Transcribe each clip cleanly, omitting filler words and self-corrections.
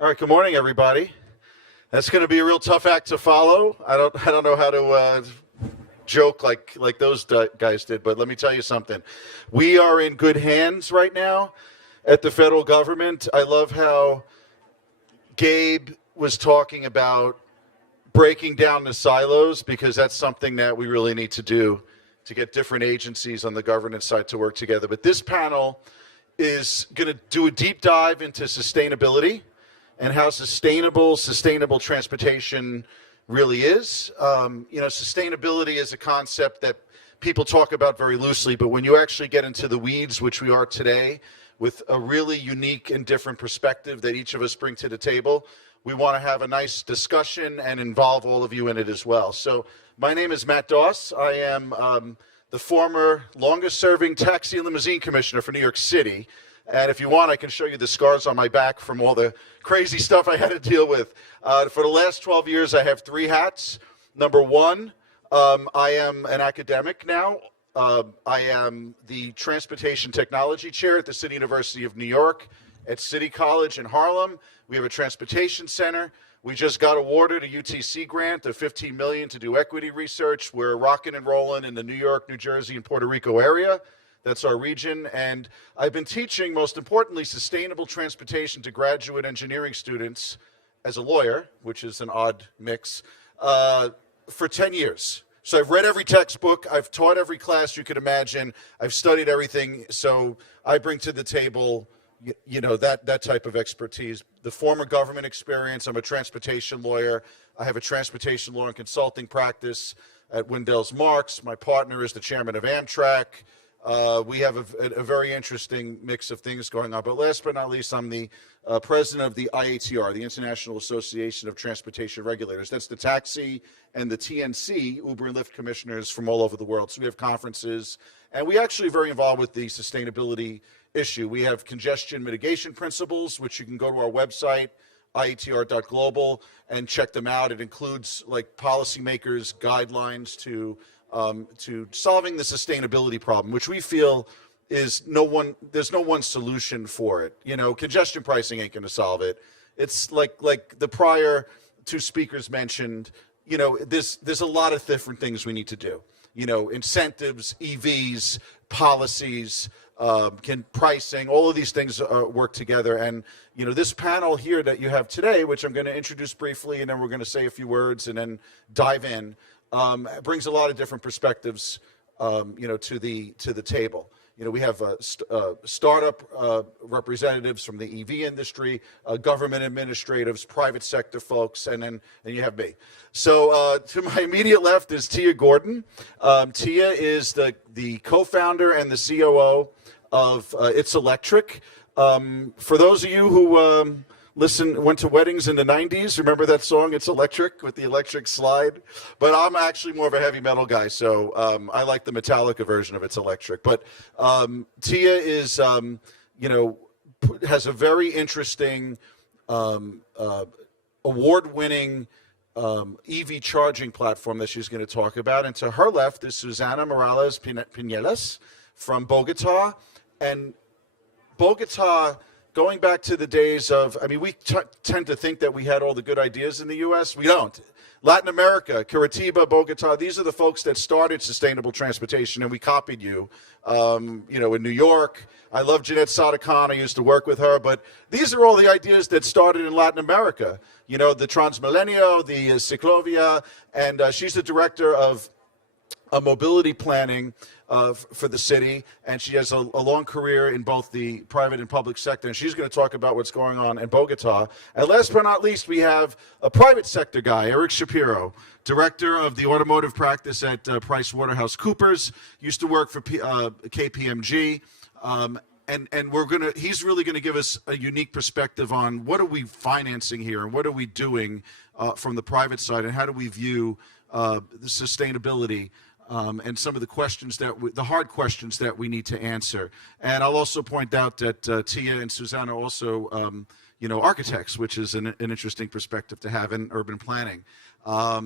All right, good morning, everybody. That's going to be a real tough act to follow. I don't know how to joke like those guys did, but let me tell you something. We are in good hands right now at the federal government. I love how Gabe was talking about breaking down the silos, because that's something that we really need to do to get different agencies on the governance side to work together. But this panel is going to do a deep dive into sustainability and how sustainable transportation really is. Sustainability is a concept that people talk about very loosely, but when you actually get into the weeds, which we are today, with a really unique and different perspective that each of us bring to the table, we want to have a nice discussion and involve all of you in it as well. So my name is Matt Doss. I am the former longest-serving taxi and limousine commissioner for New York City. And if you want, I can show you the scars on my back from all the crazy stuff I had to deal with. For the last 12 years, I have 3 hats. Number one, I am an academic now. I am the Transportation Technology Chair at the City University of New York at City College in Harlem. We have a transportation center. We just got awarded a UTC grant of $15 million to do equity research. We're rocking and rolling in the New York, New Jersey, and Puerto Rico area. That's our region, and I've been teaching, most importantly, sustainable transportation to graduate engineering students as a lawyer, which is an odd mix, for 10 years. So I've read every textbook, I've taught every class you could imagine, I've studied everything, so I bring to the table, that type of expertise. The former government experience, I'm a transportation lawyer. I have a transportation law and consulting practice at Wendell's Marks. My partner is the chairman of Amtrak. We have a very interesting mix of things going on. But last but not least, I'm the president of the IATR, the International Association of Transportation Regulators. That's the taxi and the TNC, Uber and Lyft commissioners from all over the world. So we have conferences, and we actually are very involved with the sustainability issue. We have congestion mitigation principles, which you can go to our website, iatr.global, and check them out. It includes like policymakers' guidelines to solving the sustainability problem, which we feel is there's no one solution for it. Congestion pricing ain't going to solve it. It's like the prior 2 speakers mentioned, there's a lot of different things we need to do. Incentives, EVs, policies, pricing, all of these things work together. And, this panel here that you have today, which I'm going to introduce briefly, and then we're going to say a few words and then dive in, brings a lot of different perspectives, to the table. We have startup representatives from the EV industry, government administratives, private sector folks, and you have me. So to my immediate left is Tiya Gordon. Tiya is the co-founder and the COO of itselectric. For those of you who went to weddings in the 90s. Remember that song, It's Electric, with the electric slide? But I'm actually more of a heavy metal guy, so I like the Metallica version of It's Electric. But Tiya is, has a very interesting, award-winning EV charging platform that she's going to talk about. And to her left is Susana Morales Pinelas from Bogotá. And Bogotá, going back to the days of, we tend to think that we had all the good ideas in the U.S. We don't. Latin America, Curitiba, Bogotá, these are the folks that started sustainable transportation, and we copied you. In New York, I love Jeanette Sadakan. I used to work with her, but these are all the ideas that started in Latin America. The Transmilenio, the Ciclovia, and she's the director of mobility planning for the city, and she has a long career in both the private and public sector, and she's going to talk about what's going on in Bogotá. And last but not least, we have a private sector guy, Eric Shapiro, director of the automotive practice at PricewaterhouseCoopers, used to work for KPMG, and he's really going to give us a unique perspective on what are we financing here, and what are we doing from the private side, and how do we view the sustainability and some of the questions the hard questions that we need to answer. And I'll also point out that Tiya and Susana also, architects, which is an interesting perspective to have in urban planning.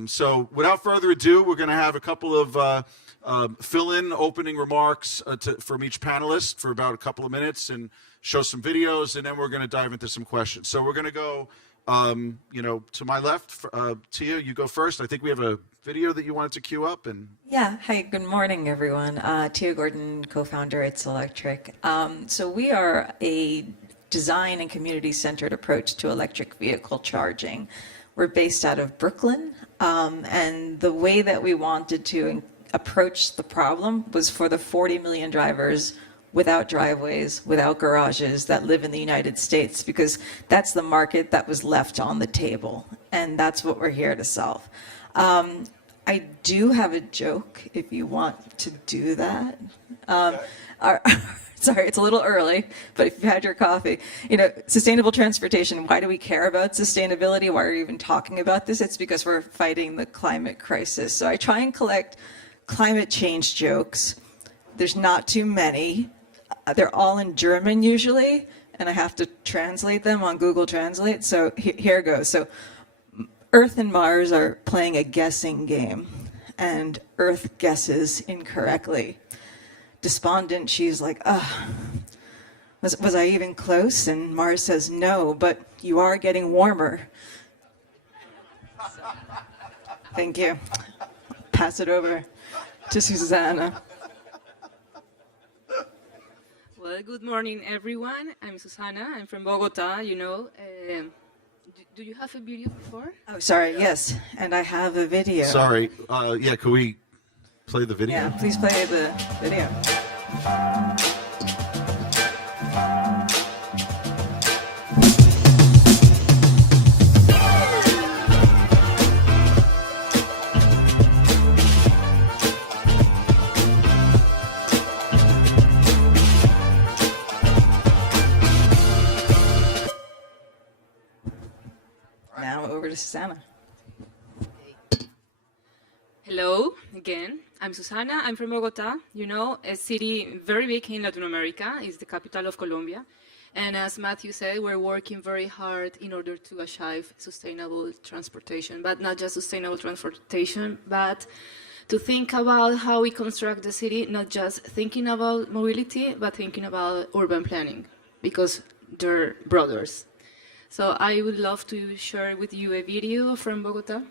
So without further ado, we're going to have a couple of fill-in opening remarks from each panelist for about a couple of minutes and show some videos, and then we're going to dive into some questions. So we're going to go, to my left. Tia, you go first. I think we have a video that you wanted to queue up. Yeah. Hi, good morning, everyone. Tiya Gordon, co-founder at itselectric. So we are a design and community-centered approach to electric vehicle charging. We're based out of Brooklyn, and the way that we wanted to approach the problem was for the 40 million drivers without driveways, without garages that live in the United States, because that's the market that was left on the table, and that's what we're here to solve. I do have a joke if you want to do that. Sorry, it's a little early, but if you've had your coffee, sustainable transportation, why do we care about sustainability? Why are we even talking about this? It's because we're fighting the climate crisis. So I try and collect climate change jokes. There's not too many. They're all in German usually, and I have to translate them on Google Translate. So here goes. So Earth and Mars are playing a guessing game, and Earth guesses incorrectly. Despondent, she's like, was I even close? And Mars says, no, but you are getting warmer. So, thank you. Pass it over to Susana. Well, good morning, everyone. I'm Susana. I'm from Bogotá, Do you have a video before? Oh, sorry, yes. And I have a video. Sorry. Can we play the video? Yeah, please play the video. Now over to Susana. Hello again. I'm Susana. I'm from Bogotá, a city very big in Latin America. It's the capital of Colombia. And as Matthew said, we're working very hard in order to achieve sustainable transportation, but not just sustainable transportation, but to think about how we construct the city, not just thinking about mobility, but thinking about urban planning, because they're brothers. So I would love to share with you a video from Bogotá.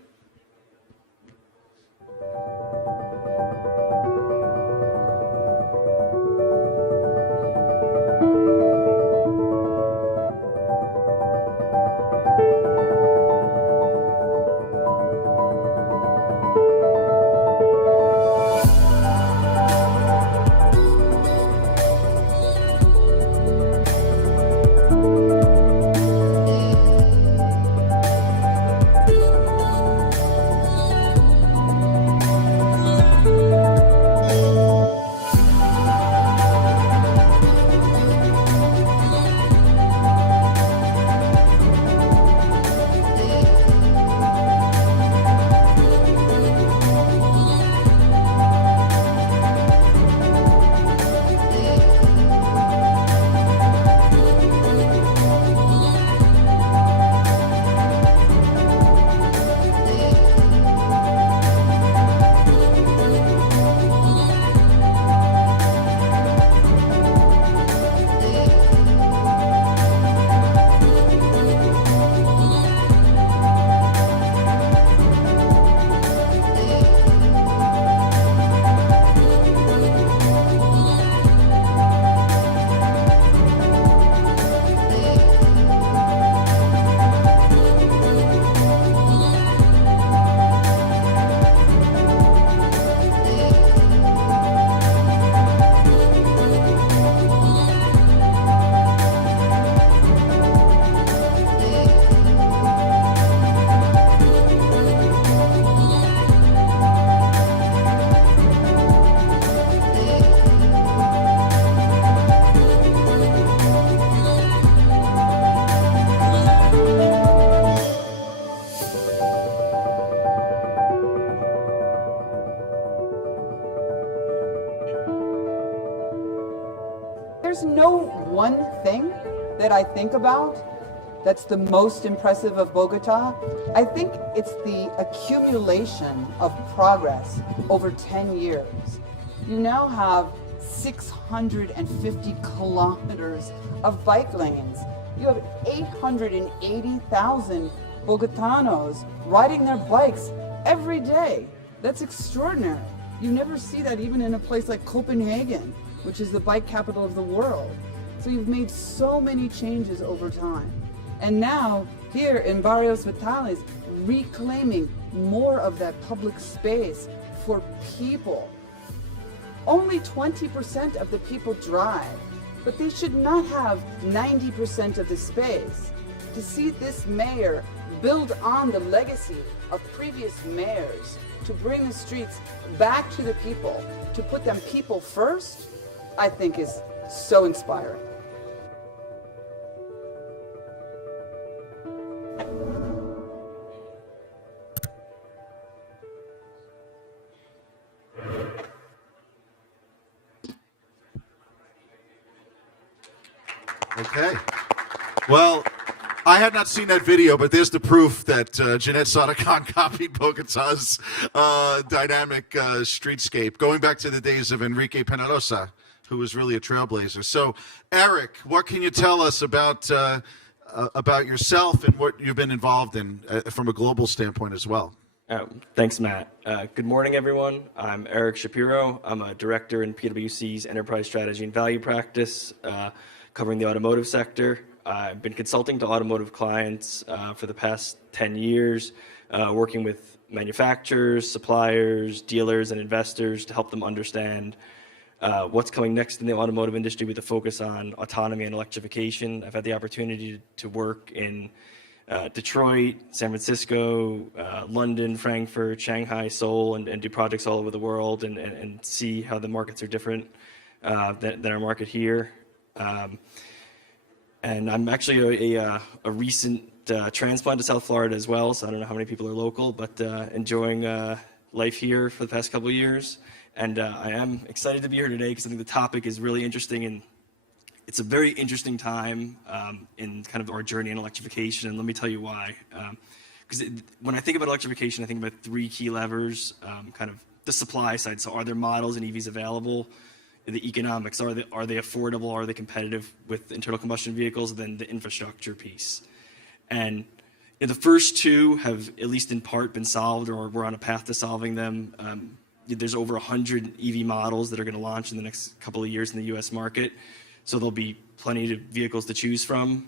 There's no one thing that I think about that's the most impressive of Bogota? I think it's the accumulation of progress over 10 years. You now have 650 kilometers of bike lanes. You have 880,000 Bogotanos riding their bikes every day. That's extraordinary. You never see that even in a place like Copenhagen, which is the bike capital of the world. So you've made so many changes over time. And now, here in Barrios Vitales, reclaiming more of that public space for people. Only 20% of the people drive, but they should not have 90% of the space. To see this mayor build on the legacy of previous mayors, to bring the streets back to the people, to put them people first, I think is so inspiring. Okay. Well, I had not seen that video, but there's the proof that Jeanette Sadakhan copied Bogota's dynamic streetscape, going back to the days of Enrique Peñalosa, who was really a trailblazer. So, Eric, what can you tell us about yourself and what you've been involved in from a global standpoint as well? Thanks, Matt. Good morning, everyone. I'm Eric Shapiro. I'm a director in PwC's Enterprise Strategy and Value Practice, covering the automotive sector. I've been consulting to automotive clients for the past 10 years, working with manufacturers, suppliers, dealers, and investors to help them understand what's coming next in the automotive industry with a focus on autonomy and electrification. I've had the opportunity to work in Detroit, San Francisco, London, Frankfurt, Shanghai, Seoul, and do projects all over the world and see how the markets are different than our market here. And I'm actually a recent transplant to South Florida as well, so I don't know how many people are local, but enjoying life here for the past couple of years. And I am excited to be here today because I think the topic is really interesting, and it's a very interesting time in kind of our journey in electrification, and let me tell you why. Because when I think about electrification, I think about three key levers, kind of the supply side. So are there models and EVs available? The economics, are they affordable? Are they competitive with internal combustion vehicles? And then the infrastructure piece. And the first two have, at least in part, been solved, or we're on a path to solving them. There's over 100 EV models that are going to launch in the next couple of years in the US market. So there'll be plenty of vehicles to choose from.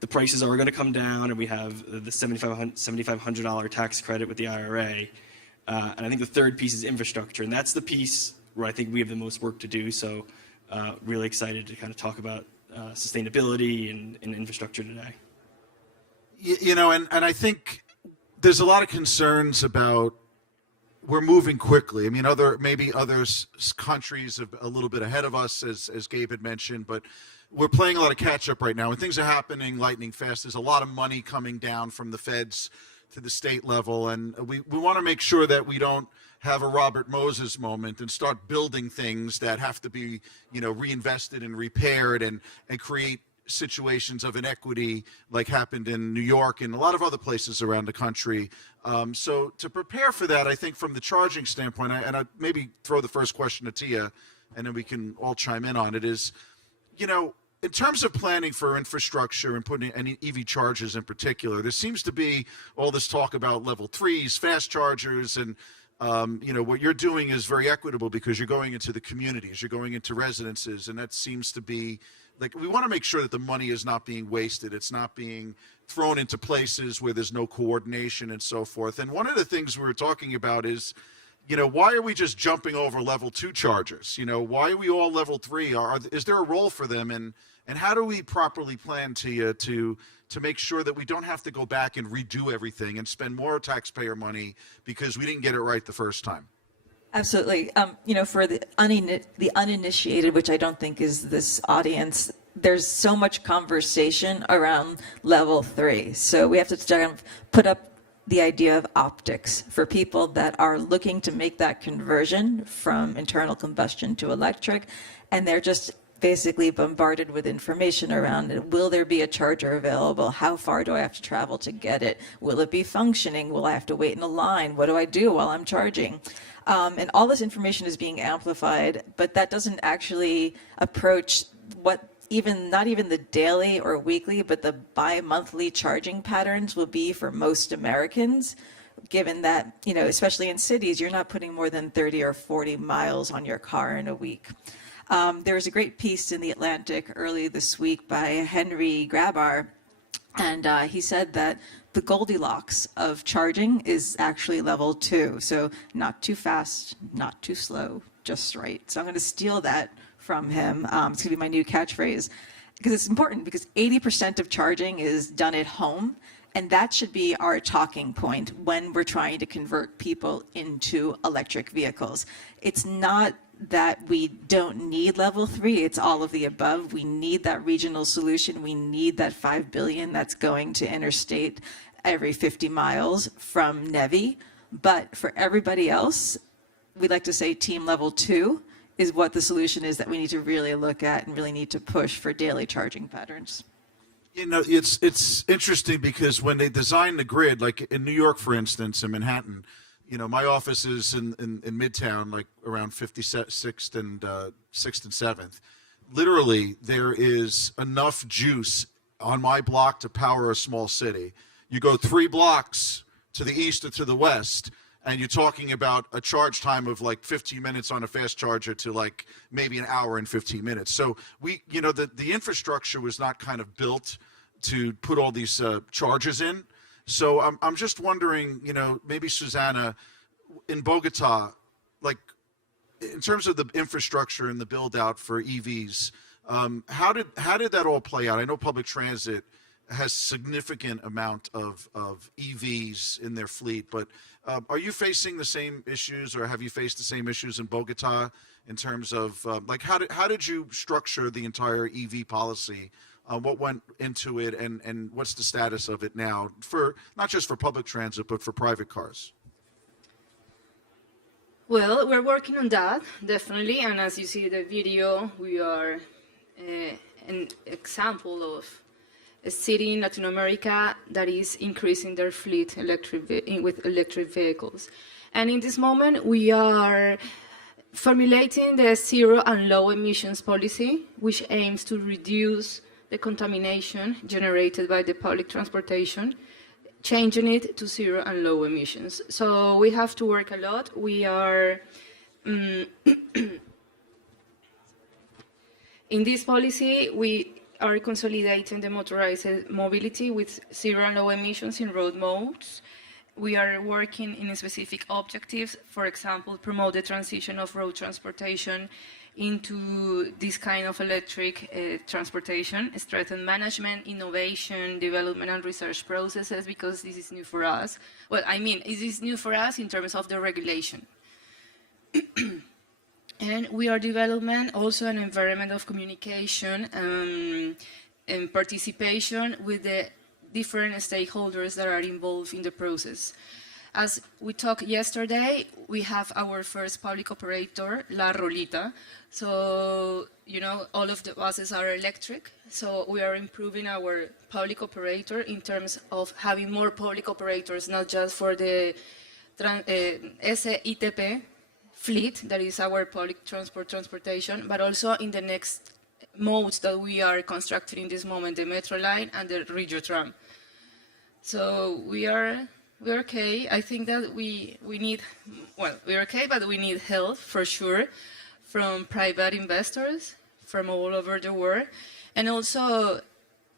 The prices are going to come down, and we have the $7,500 tax credit with the IRA. And I think the third piece is infrastructure, and that's the piece where I think we have the most work to do. So really excited to kind of talk about sustainability and infrastructure today. You know, and I think there's a lot of concerns about we're moving quickly. I mean, maybe other countries are a little bit ahead of us, as Gabe had mentioned, but we're playing a lot of catch up right now, and things are happening lightning fast. There's a lot of money coming down from the feds to the state level, and we want to make sure that we don't have a Robert Moses moment and start building things that have to be, reinvested and repaired and create situations of inequity like happened in New York and a lot of other places around the country. So to prepare for that, I think from the charging standpoint, and I maybe throw the first question to Tiya, and then we can all chime in on it, is, in terms of planning for infrastructure and putting any EV chargers in particular, there seems to be all this talk about level 3s, fast chargers, and what you're doing is very equitable because you're going into the communities, you're going into residences, and that seems to be, like, we want to make sure that the money is not being wasted. It's not being thrown into places where there's no coordination and so forth. And one of the things we were talking about is, why are we just jumping over level 2 chargers? Why are we all level 3? Is there a role for them? And how do we properly plan to make sure that we don't have to go back and redo everything and spend more taxpayer money because we didn't get it right the first time? Absolutely. For the uninitiated, which I don't think is this audience, there's so much conversation around level 3. So we have to kind of put up the idea of optics for people that are looking to make that conversion from internal combustion to electric, and they're just basically bombarded with information around it. Will there be a charger available? How far do I have to travel to get it? Will it be functioning? Will I have to wait in a line? What do I do while I'm charging? And all this information is being amplified, but that doesn't actually approach what not even the daily or weekly, but the bi-monthly charging patterns will be for most Americans, given that, especially in cities, you're not putting more than 30 or 40 miles on your car in a week. There was a great piece in The Atlantic early this week by Henry Grabar, and he said that the Goldilocks of charging is actually level 2. So not too fast, not too slow, just right. So I'm going to steal that from him. It's going to be my new catchphrase, because it's important, because 80% of charging is done at home. And that should be our talking point when we're trying to convert people into electric vehicles. It's not that we don't need level 3, it's all of the above. We need that regional solution. We need that $5 billion that's going to interstate every 50 miles from NEVI. But for everybody else, we like to say team level 2 is what the solution is that we need to really look at and really need to push for daily charging patterns. It's interesting because when they design the grid, like in New York, for instance, in Manhattan, my office is in Midtown, like around 56th and 6th and 7th. Literally, there is enough juice on my block to power a small city. You go 3 blocks to the east or to the west, and you're talking about a charge time of like 15 minutes on a fast charger to like maybe an hour and 15 minutes. So the infrastructure was not kind of built to put all these chargers in. So I'm just wondering, maybe Susana, in Bogotá, like in terms of the infrastructure and the build out for EVs, how did that all play out? I know public transit has significant amount of EVs in their fleet, but are you facing the same issues, or have you faced the same issues in Bogotá in terms of like how did you structure the entire EV policy? What went into it, and what's the status of it now, for not just for public transit, but for private cars? Well, we're working on that, definitely, and as you see in the video, we are an example of a city in Latin America that is increasing their fleet with electric vehicles. And in this moment, we are formulating the zero and low emissions policy, which aims to reduce the contamination generated by the public transportation, changing it to zero and low emissions. So we have to work a lot. We are, in this policy, we are consolidating the motorized mobility with zero and low emissions in road modes. We are working in specific objectives, for example, promote the transition of road transportation into this kind of electric transportation, strengthen management, innovation, development, and research processes, because this is new for us. Well, I mean, it is new for us in terms of the regulation. And we are developing also an environment of communication and participation with the different stakeholders that are involved in the process. As we talked yesterday, we have our first public operator, La Rolita. So, all of the buses are electric. So we are improving our public operator in terms of having more public operators, not just for the SITP fleet, that is our public transportation, but also in the next modes that we are constructing in this moment, the Metro Line and the Regio Tram. So we're okay. I think that we're okay, but we need help for sure from private investors from all over the world. And also,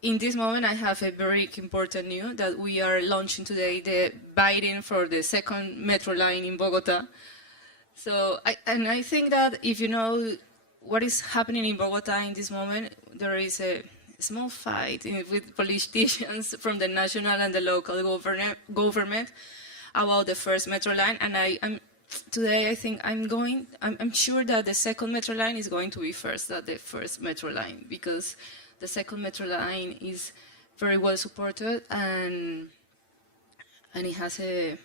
in this moment, I have a very important news that we are launching today the bidding for the second metro line in Bogotá. So, I think that if you know what is happening in Bogotá in this moment, there is a small fight with politicians from the national and the local government about the first metro line. And today I think I'm sure that the second metro line is going to be first than the first metro line, because the second metro line is very well supported and it has an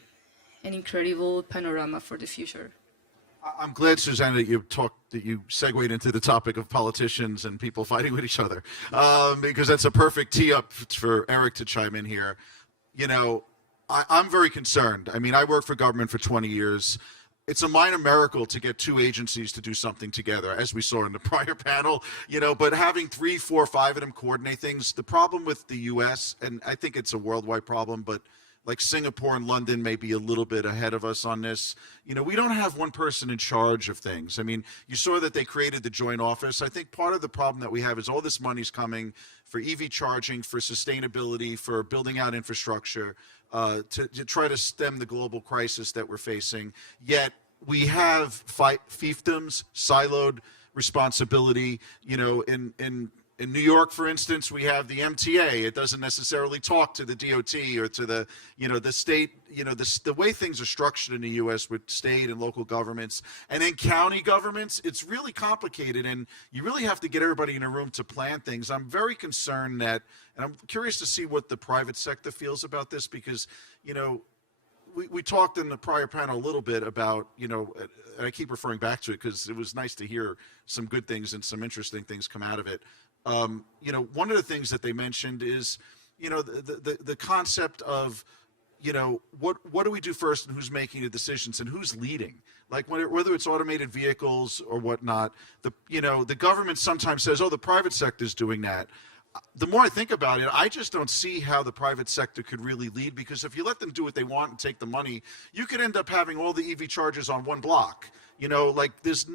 incredible panorama for the future. I'm glad, Susana, that you segued into the topic of politicians and people fighting with each other, because that's a perfect tee up for Eric to chime in here. You know, I'm very concerned. I mean, I worked for government for 20 years. It's a minor miracle to get two agencies to do something together, as we saw in the prior panel, you know, but having 3, 4, 5 of them coordinate things, the problem with the U.S., and I think it's a worldwide problem, but like Singapore and London may be a little bit ahead of us on this. You know, we don't have one person in charge of things. I mean, you saw that they created the joint office. I think part of the problem that we have is all this money's coming for EV charging, for sustainability, for building out infrastructure, to try to stem the global crisis that we're facing. Yet we have fiefdoms, siloed responsibility. You know, in New York, for instance, we have the MTA. It doesn't necessarily talk to the DOT or to the, you know, the state, you know, the way things are structured in the U.S. with state and local governments and then county governments, it's really complicated, and you really have to get everybody in a room to plan things. I'm very concerned that, and I'm curious to see what the private sector feels about this, because, you know, we talked in the prior panel a little bit about, you know, and I keep referring back to it because it was nice to hear some good things and some interesting things come out of it. You know, one of the things that they mentioned is, you know, the concept of, you know, what do we do first and who's making the decisions and who's leading? Like whether it's automated vehicles or whatnot, you know, the government sometimes says, oh, the private sector is doing that. The more I think about it, I just don't see how the private sector could really lead, because if you let them do what they want and take the money, you could end up having all the EV chargers on one block. You know, like there's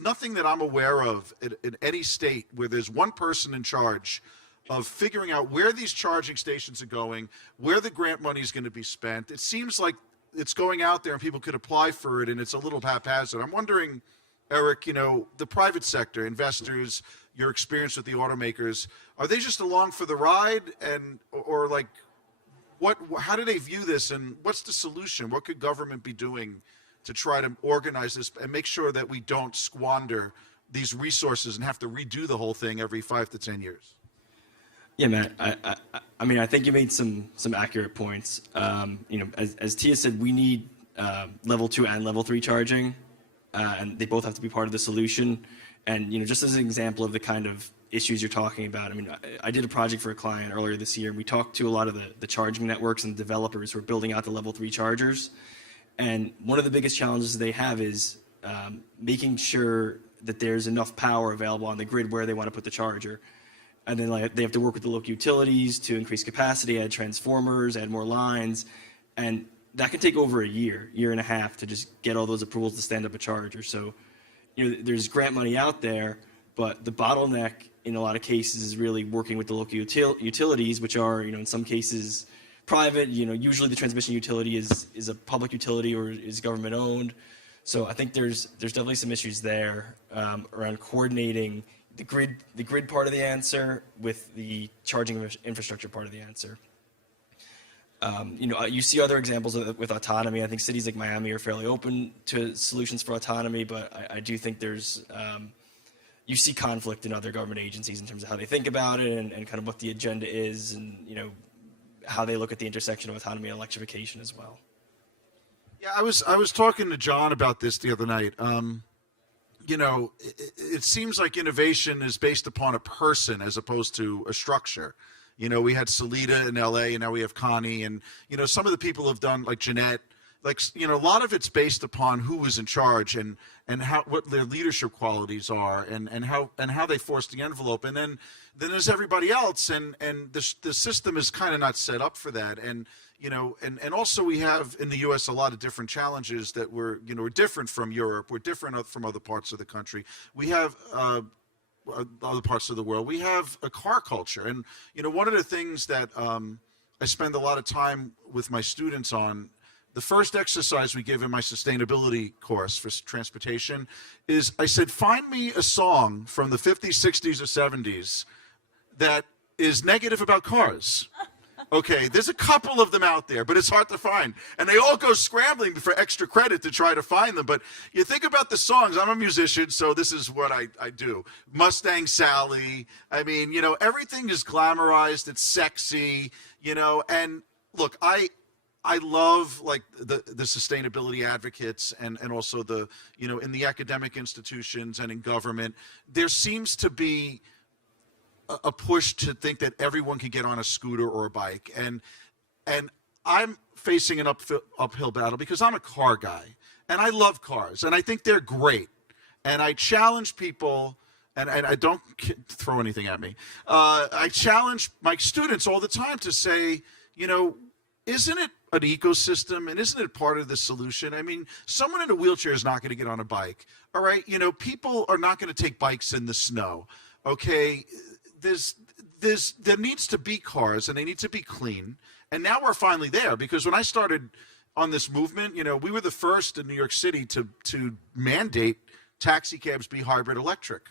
nothing that I'm aware of in any state where there's one person in charge of figuring out where these charging stations are going, where the grant money is going to be spent. It seems like it's going out there and people could apply for it, and it's a little haphazard. I'm wondering, Eric, you know, the private sector, investors, your experience with the automakers, are they just along for the ride, and or like how do they view this, and what's the solution? What could government be doing to try to organize this and make sure that we don't squander these resources and have to redo the whole thing every 5 to 10 years? Yeah, Matt. I mean, I think you made some accurate points. You know, as Tia said, we need level 2 and level 3 charging, and they both have to be part of the solution. And, you know, just as an example of the kind of issues you're talking about, I mean, I did a project for a client earlier this year, and we talked to a lot of the charging networks and developers who are building out the level 3 chargers. And one of the biggest challenges they have is making sure that there's enough power available on the grid where they want to put the charger. And then like, they have to work with the local utilities to increase capacity, add transformers, add more lines. And that can take over a year and a half to just get all those approvals to stand up a charger. So, you know, there's grant money out there, but the bottleneck in a lot of cases is really working with the local utilities, which are, you know, in some cases private. You know, usually the transmission utility is a public utility or is government owned. So I think there's definitely some issues there around coordinating the grid part of the answer with the charging infrastructure part of the answer. You know, you see other examples with autonomy. I think cities like Miami are fairly open to solutions for autonomy, but I do think there's, you see conflict in other government agencies in terms of how they think about it and kind of what the agenda is, and, you know, how they look at the intersection of autonomy and electrification as well. Yeah, I was talking to John about this the other night. You know, it seems like innovation is based upon a person as opposed to a structure. You know, we had Salida in LA, and now we have Connie, and, you know, some of the people have done, like Jeanette, like, you know, a lot of it's based upon who was in charge and what their leadership qualities are and how they force the envelope. And then there's everybody else, and the system is kind of not set up for that. And, you know, and also we have in the U.S. a lot of different challenges that we're different from Europe. We're different from other parts of the country. We have other parts of the world. We have a car culture. And, you know, one of the things that I spend a lot of time with my students on, the first exercise we give in my sustainability course for transportation is, I said, find me a song from the 50s, 60s, or 70s that is negative about cars. Okay, there's a couple of them out there, but it's hard to find. And they all go scrambling for extra credit to try to find them. But you think about the songs. I'm a musician, so this is what I do. Mustang Sally. I mean, you know, everything is glamorized. It's sexy, you know. And look, I love like the sustainability advocates and also the, you know, in the academic institutions and in government, there seems to be a push to think that everyone can get on a scooter or a bike. And I'm facing an uphill battle because I'm a car guy and I love cars and I think they're great. And I challenge people, and I don't throw anything at me. I challenge my students all the time to say, you know, isn't it an ecosystem and isn't it part of the solution? I mean, someone in a wheelchair is not going to get on a bike. All right. You know, people are not going to take bikes in the snow. Okay. There needs to be cars and they need to be clean. And now we're finally there, because when I started on this movement, you know, we were the first in New York City to mandate taxi cabs be hybrid electric.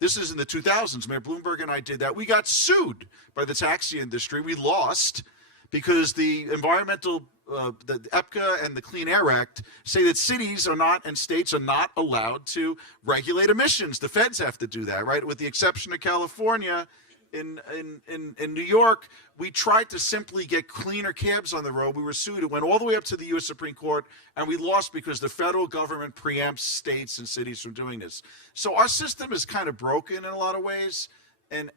This is in the 2000s. Mayor Bloomberg and I did that. We got sued by the taxi industry. We lost because the environmental, the EPCA and the Clean Air Act say that cities are not and states are not allowed to regulate emissions. The feds have to do that, right? With the exception of California. In New York, we tried to simply get cleaner cabs on the road. We were sued. It went all the way up to the U.S. Supreme Court, and we lost because the federal government preempts states and cities from doing this. So our system is kind of broken in a lot of ways. And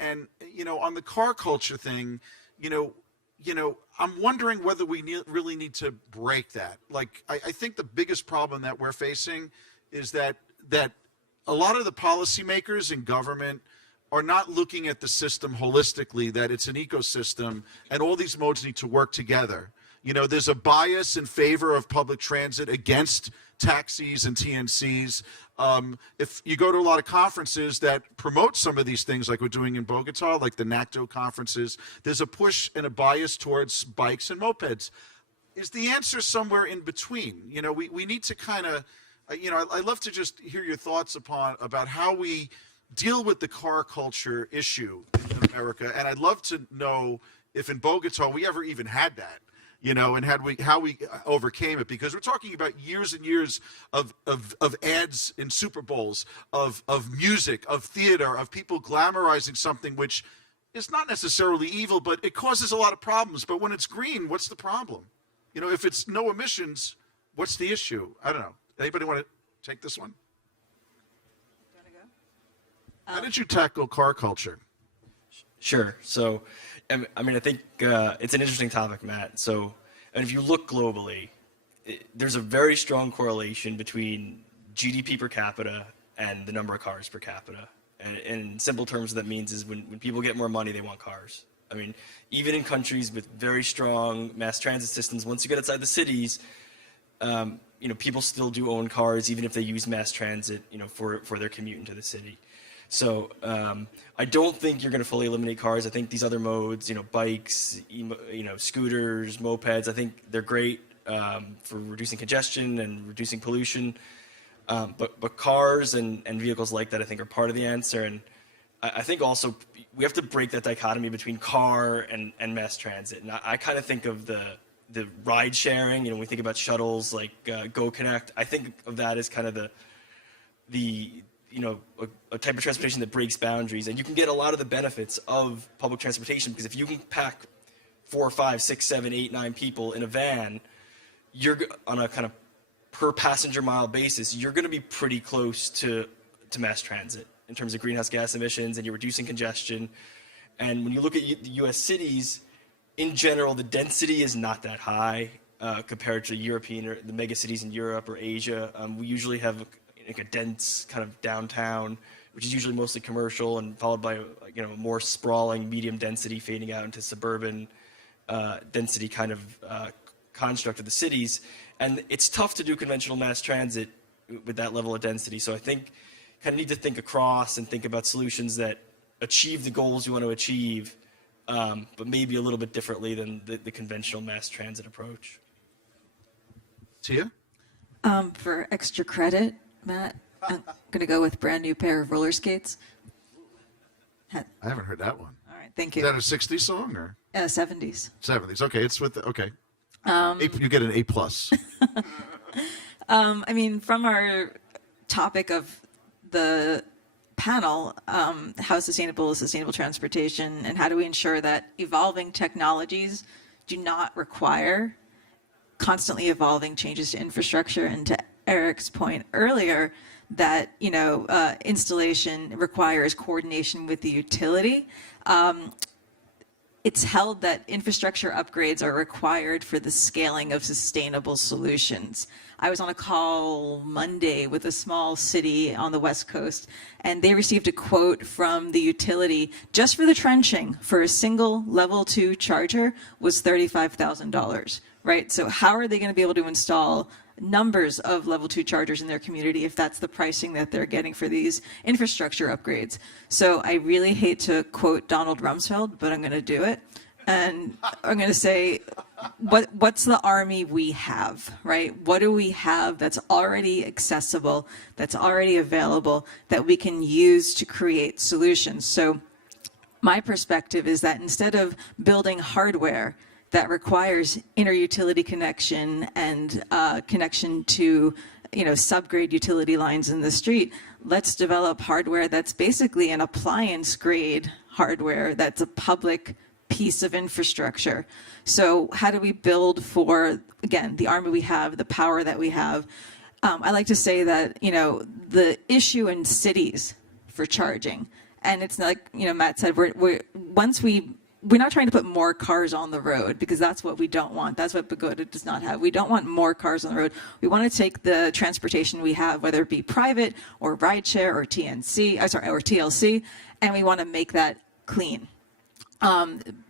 you know, on the car culture thing, you know, I'm wondering whether we really need to break that. Like, I think the biggest problem that we're facing is that a lot of the policymakers in government are not looking at the system holistically, that it's an ecosystem and all these modes need to work together. You know, there's a bias in favor of public transit against taxis and TNCs. If you go to a lot of conferences that promote some of these things like we're doing in Bogotá, like the NACTO conferences, there's a push and a bias towards bikes and mopeds. Is the answer somewhere in between? You know, we need to kind of, you know, I'd love to just hear your thoughts about how we deal with the car culture issue in America. And I'd love to know if in Bogotá we ever even had that, you know, and how we overcame it, because we're talking about years and years of ads in Super Bowls, of music, of theater, of people glamorizing something which is not necessarily evil, but it causes a lot of problems. But when it's green, what's the problem? You know, if it's no emissions, what's the issue? I don't know. Anybody want to take this one? How did you tackle car culture? Sure. So, I mean, I think it's an interesting topic, Matt. So, and if you look globally, there's a very strong correlation between GDP per capita and the number of cars per capita. And in simple terms, what that means is when people get more money, they want cars. I mean, even in countries with very strong mass transit systems, once you get outside the cities, you know, people still do own cars, even if they use mass transit, you know, for their commute into the city. So I don't think you're going to fully eliminate cars. I think these other modes, you know, bikes, you know, scooters, mopeds, I think they're great for reducing congestion and reducing pollution. But cars and vehicles like that, I think, are part of the answer. And I think also we have to break that dichotomy between car and mass transit. And I kind of think of the ride sharing, you know, when we think about shuttles like Go Connect, I think of that as kind of the you know, a type of transportation that breaks boundaries. And you can get a lot of the benefits of public transportation, because if you can pack 4, 5, 6, 7, 8, 9 people in a van, you're on a kind of per passenger mile basis, you're going to be pretty close to mass transit in terms of greenhouse gas emissions, and you're reducing congestion. And when you look at the U.S. cities, in general, the density is not that high compared to European or the mega cities in Europe or Asia. We usually have like a dense kind of downtown, which is usually mostly commercial, and followed by, you know, more sprawling medium density fading out into suburban density kind of construct of the cities. And it's tough to do conventional mass transit with that level of density. So I think kind of need to think across and think about solutions that achieve the goals you want to achieve, but maybe a little bit differently than the conventional mass transit approach. Tiya? For extra credit, Matt, I'm going to go with brand new pair of roller skates. I haven't heard that one. All right, thank Is you. that a 60s song or 70s. 70s? Okay, it's with okay. You get an A+. I mean, from our topic of the panel, how sustainable is sustainable transportation, and how do we ensure that evolving technologies do not require constantly evolving changes to infrastructure, and to Eric's point earlier, that installation requires coordination with the utility. It's held that infrastructure upgrades are required for the scaling of sustainable solutions. I was on a call Monday with a small city on the West Coast, and they received a quote from the utility just for the trenching for a single level 2 charger was $35,000, right? So how are they going to be able to install numbers of level 2 chargers in their community if that's the pricing that they're getting for these infrastructure upgrades? So I really hate to quote Donald Rumsfeld, but I'm going to do it. And I'm going to say, what's the army we have, right? What do we have that's already accessible, that's already available, that we can use to create solutions? So my perspective is that instead of building hardware that requires inter-utility connection and connection to subgrade utility lines in the street, let's develop hardware that's basically an appliance grade hardware that's a public piece of infrastructure. So how do we build for, again, the army we have, the power that we have? I like to say that, the issue in cities for charging, and it's like, Matt said, we're not trying to put more cars on the road, because that's what we don't want. That's what Bogotá does not have. We don't want more cars on the road. We want to take the transportation we have, whether it be private or rideshare or TLC, and we want to make that clean.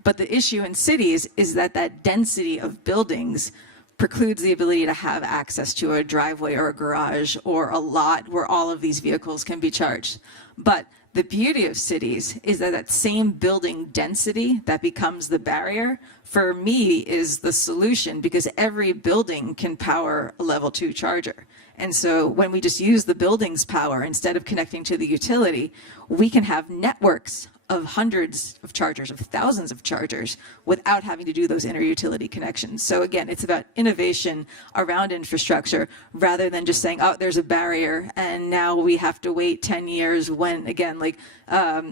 But the issue in cities is that density of buildings precludes the ability to have access to a driveway or a garage or a lot where all of these vehicles can be charged. But the beauty of cities is that same building density that becomes the barrier, for me, is the solution, because every building can power a level 2 charger. And so when we just use the building's power instead of connecting to the utility, we can have networks of hundreds of chargers, of thousands of chargers, without having to do those inter-utility connections. So again, it's about innovation around infrastructure rather than just saying, oh, there's a barrier and now we have to wait 10 years when, again, we have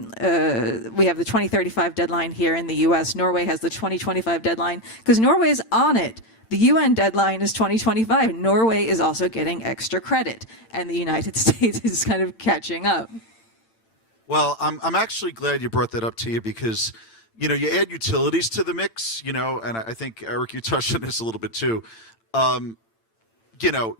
the 2035 deadline here in the US. Norway has the 2025 deadline because Norway is on it. The UN deadline is 2025. Norway is also getting extra credit, and the United States is kind of catching up. Well, I'm actually glad you brought that up, Tia, because, you add utilities to the mix, and I think, Eric, you touched on this a little bit too.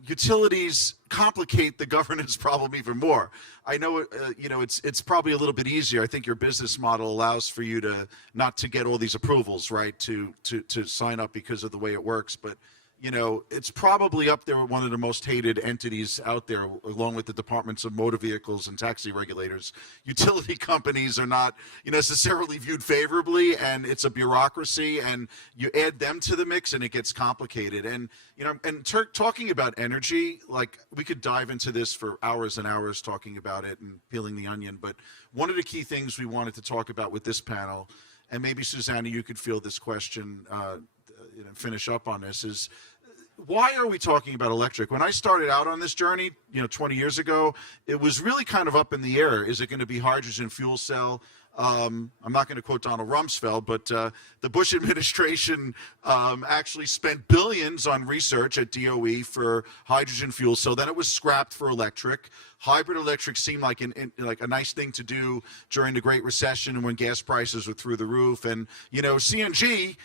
Utilities complicate the governance problem even more. I know, it's probably a little bit easier. I think your business model allows for you to not to get all these approvals, right, to sign up because of the way it works. But, it's probably up there with one of the most hated entities out there, along with the departments of motor vehicles and taxi regulators. Utility companies are not necessarily viewed favorably, and it's a bureaucracy, and you add them to the mix and it gets complicated. And, talking about energy, like, we could dive into this for hours and hours talking about it and peeling the onion, but one of the key things we wanted to talk about with this panel, and maybe Susana, you could field this question, finish up on this, is why are we talking about electric? When I started out on this journey, 20 years ago, it was really kind of up in the air. Is it going to be hydrogen fuel cell? I'm not going to quote Donald Rumsfeld, but the Bush administration actually spent billions on research at DOE for hydrogen fuel cell. Then it was scrapped for electric. Hybrid electric seemed like a nice thing to do during the Great Recession when gas prices were through the roof. And, CNG,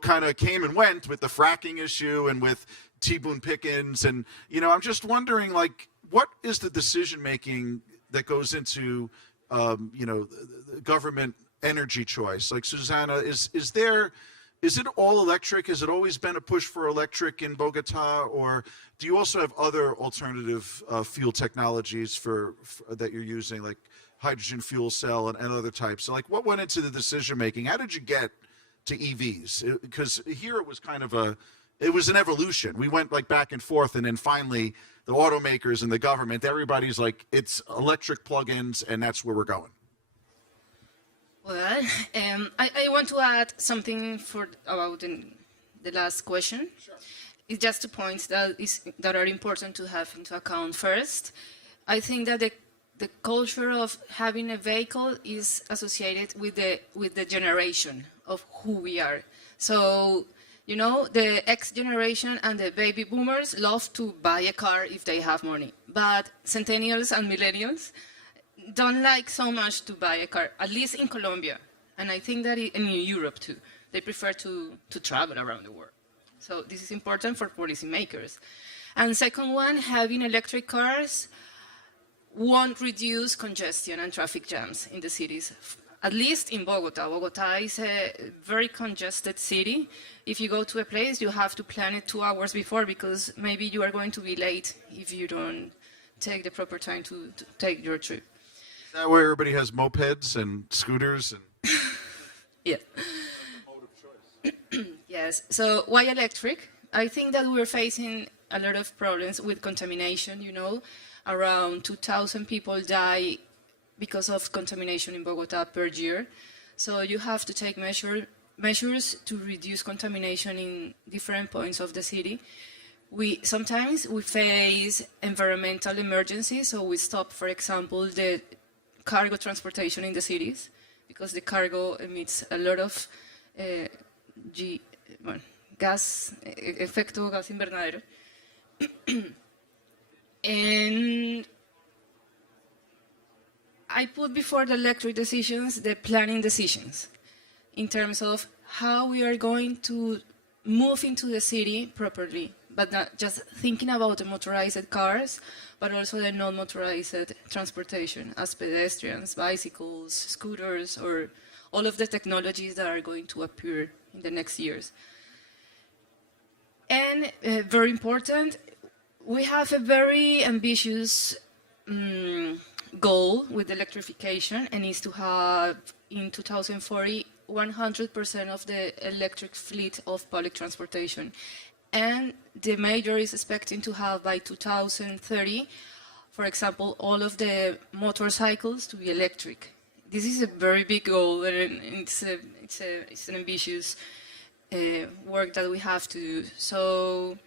kind of came and went with the fracking issue and with T. Boone Pickens. And, I'm just wondering, what is the decision-making that goes into the government energy choice? Like, Susana, is it all electric? Has it always been a push for electric in Bogotá, or do you also have other alternative fuel technologies that you're using, like hydrogen fuel cell and other types? So, what went into the decision making? How did you get to EVs? Because here it was kind of it was an evolution. We went back and forth, and then finally the automakers and the government, everybody's like, it's electric plug-ins, and that's where we're going. Well, I want to add something about the last question. Sure. It's just 2 points that are important to have into account. First, I think that the culture of having a vehicle is associated with the generation of who we are. So You know, the X generation and the baby boomers love to buy a car if they have money. But centennials and millennials don't like so much to buy a car, at least in Colombia. And I think that in Europe too. They prefer to travel around the world. So this is important for policymakers. And second one, having electric cars won't reduce congestion and traffic jams in the cities, at least in Bogotá. Bogotá is a very congested city. If you go to a place, you have to plan it 2 hours before because maybe you are going to be late if you don't take the proper time to take your trip. Is that where everybody has mopeds and scooters? And Yeah. Yes. So why electric? I think that we're facing a lot of problems with contamination, you know. Around 2,000 people die because of contamination in Bogotá per year. So you have to take measures to reduce contamination in different points of the city. Sometimes we face environmental emergencies, so we stop, for example, the cargo transportation in the cities because the cargo emits a lot of efecto gas invernadero. And I put before the electric decisions the planning decisions in terms of how we are going to move into the city properly, but not just thinking about the motorized cars, but also the non-motorized transportation as pedestrians, bicycles, scooters, or all of the technologies that are going to appear in the next years. And very important, we have a very ambitious goal with electrification, and is to have in 2040 100% of the electric fleet of public transportation. And the mayor is expecting to have by 2030, for example, all of the motorcycles to be electric. This is a very big goal, and it's an ambitious work that we have to do. So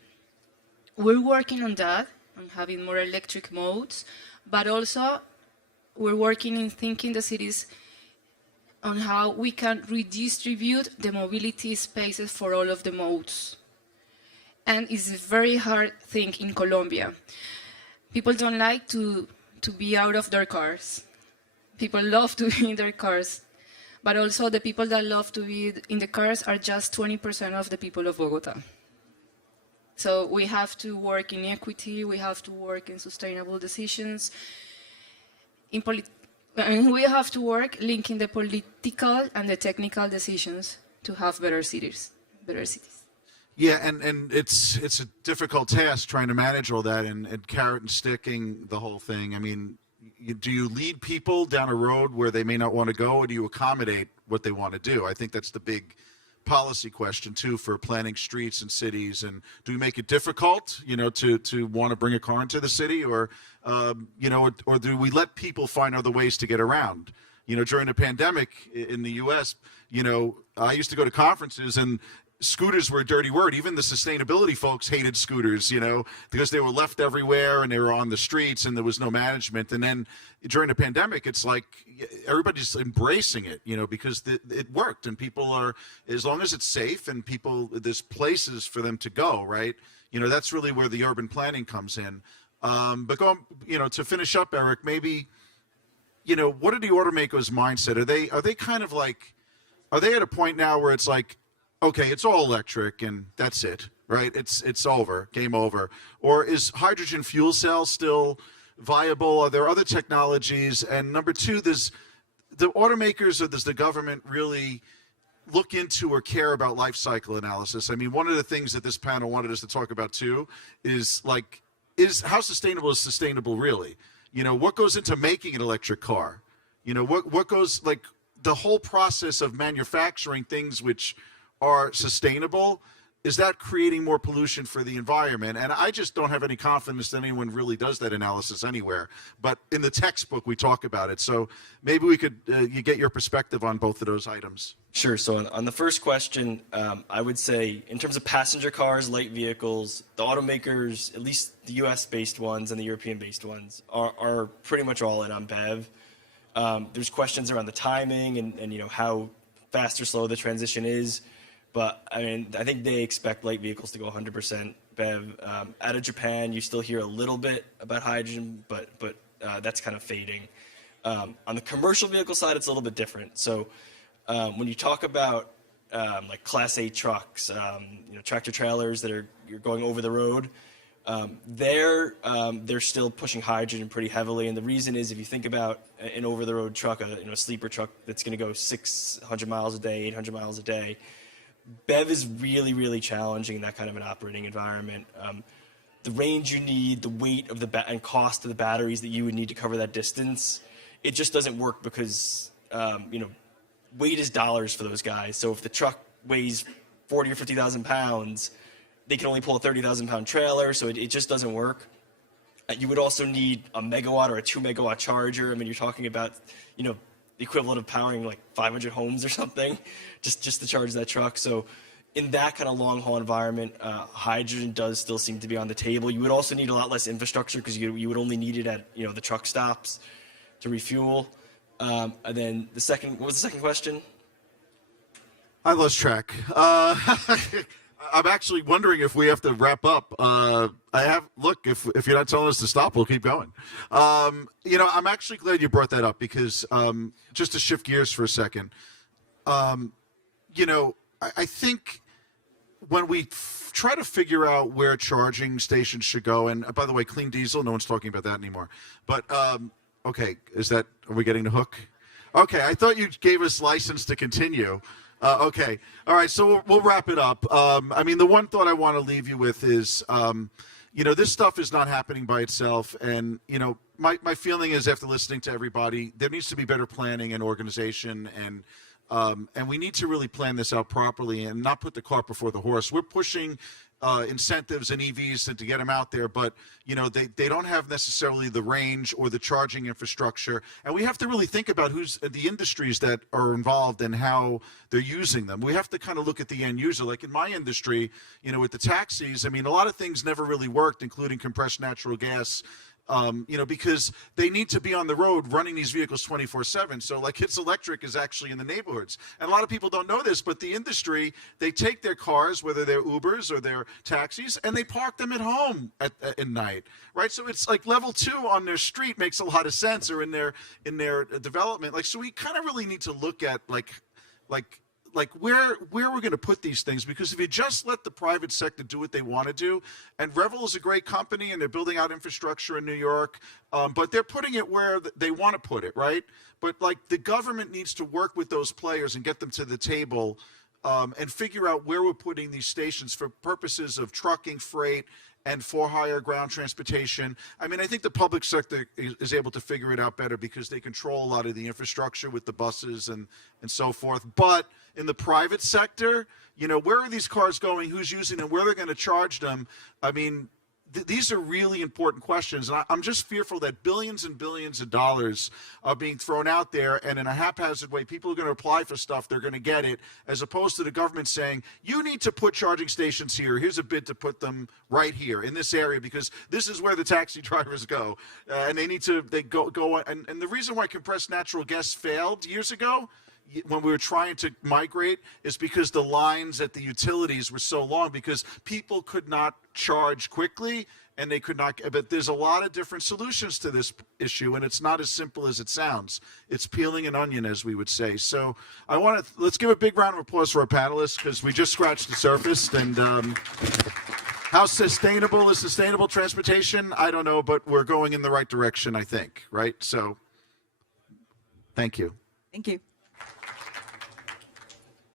we're working on that, on having more electric modes, but also we're working in thinking the cities on how we can redistribute the mobility spaces for all of the modes. And it's a very hard thing in Colombia. People don't like to be out of their cars. People love to be in their cars. But also the people that love to be in the cars are just 20% of the people of Bogotá. So we have to work in equity, we have to work in sustainable decisions. We have to work linking the political and the technical decisions to have better cities. yeah, and it's a difficult task trying to manage all that and carrot and sticking the whole thing. I mean, do you lead people down a road where they may not want to go, or do you accommodate what they want to do? I think that's the big policy question too for planning streets and cities. And do we make it difficult, you know, to want to bring a car into the city, or you know, or do we let people find other ways to get around? You know, during the pandemic in the U.S., you know, I used to go to conferences and scooters were a dirty word. Even the sustainability folks hated scooters, you know, because they were left everywhere and they were on the streets and there was no management. And then during the pandemic, it's like everybody's embracing it, you know, because it worked, and people are, as long as it's safe and people, there's places for them to go, right? You know, that's really where the urban planning comes in. But going, you know, to finish up, Eric, maybe, you know, what are the automakers' mindset? Are they kind of like, are they at a point now where it's like, okay, it's all electric and that's it, right? It's over, game over. Or is hydrogen fuel cell still viable? Are there other technologies? And number two, does the automakers or does the government really look into or care about life cycle analysis? I mean, one of the things that this panel wanted us to talk about too is like, how sustainable is sustainable really? You know, what goes into making an electric car? You know, what goes, like the whole process of manufacturing things which are sustainable, is that creating more pollution for the environment? And I just don't have any confidence that anyone really does that analysis anywhere. But in the textbook, we talk about it. So maybe we could you get your perspective on both of those items. Sure. So on the first question, I would say in terms of passenger cars, light vehicles, the automakers, at least the US-based ones and the European-based ones, are pretty much all in on BEV. There's questions around the timing and you know, how fast or slow the transition is. But I mean, I think they expect light vehicles to go 100% BEV. Out of Japan, you still hear a little bit about hydrogen, but that's kind of fading. On the commercial vehicle side, it's a little bit different. So when you talk about like Class 8 trucks, tractor trailers that you're going over the road, they're still pushing hydrogen pretty heavily. And the reason is, if you think about an over-the-road truck, a sleeper truck that's going to go 600 miles a day, 800 miles a day, BEV is really, really challenging in that kind of an operating environment. The range you need, the weight of and cost of the batteries that you would need to cover that distance, it just doesn't work because, weight is dollars for those guys. So if the truck weighs 40 or 50,000 pounds, they can only pull a 30,000-pound trailer, so it just doesn't work. You would also need a megawatt or a 2-megawatt charger. I mean, you're talking about, the equivalent of powering like 500 homes or something, just to charge that truck. So in that kind of long-haul environment, hydrogen does still seem to be on the table. You would also need a lot less infrastructure because you would only need it at the truck stops to refuel. And then what was the second question? I lost track. I'm actually wondering if we have to wrap up. If you're not telling us to stop, we'll keep going. I'm actually glad you brought that up because just to shift gears for a second, I think when we try to figure out where charging stations should go, and by the way, clean diesel, no one's talking about that anymore. But okay, are we getting the hook? Okay, I thought you gave us license to continue. Okay. All right. So we'll wrap it up. The one thought I want to leave you with is, this stuff is not happening by itself. And, my feeling is, after listening to everybody, there needs to be better planning and organization. And we need to really plan this out properly and not put the cart before the horse. We're pushing incentives and EVs to get them out there, but they don't have necessarily the range or the charging infrastructure, and we have to really think about who's the industries that are involved and how they're using them. We have to kind of look at the end user. Like in my industry, with the taxis, a lot of things never really worked, including compressed natural gas. Because they need to be on the road running these vehicles 24/7. So like itselectric is actually in the neighborhoods. And a lot of people don't know this, but the industry, they take their cars, whether they're Ubers or they're taxis, and they park them at home at night, right? So it's like level 2 on their street makes a lot of sense, or in their development. So we kind of really need to look at like where we're going to put these things, because if you just let the private sector do what they want to do, and Revel is a great company and they're building out infrastructure in New York, but they're putting it where they want to put it, right? But the government needs to work with those players and get them to the table and figure out where we're putting these stations for purposes of trucking, freight, and for-hire ground transportation. I think the public sector is able to figure it out better because they control a lot of the infrastructure with the buses and so forth. But in the private sector, where are these cars going, who's using them, where they're going to charge them? These are really important questions, and I'm just fearful that billions and billions of dollars are being thrown out there, and in a haphazard way, people are going to apply for stuff, they're going to get it, as opposed to the government saying, you need to put charging stations here, here's a bid to put them right here in this area, because this is where the taxi drivers go, and they go, and the reason why compressed natural gas failed years ago, when we were trying to migrate, is because the lines at the utilities were so long, because people could not charge quickly and they could not. But there's a lot of different solutions to this issue, and it's not as simple as it sounds. It's peeling an onion, as we would say. So let's give a big round of applause for our panelists, because we just scratched the surface. And how sustainable is sustainable transportation? I don't know, but we're going in the right direction, I think, right? So thank you. Thank you.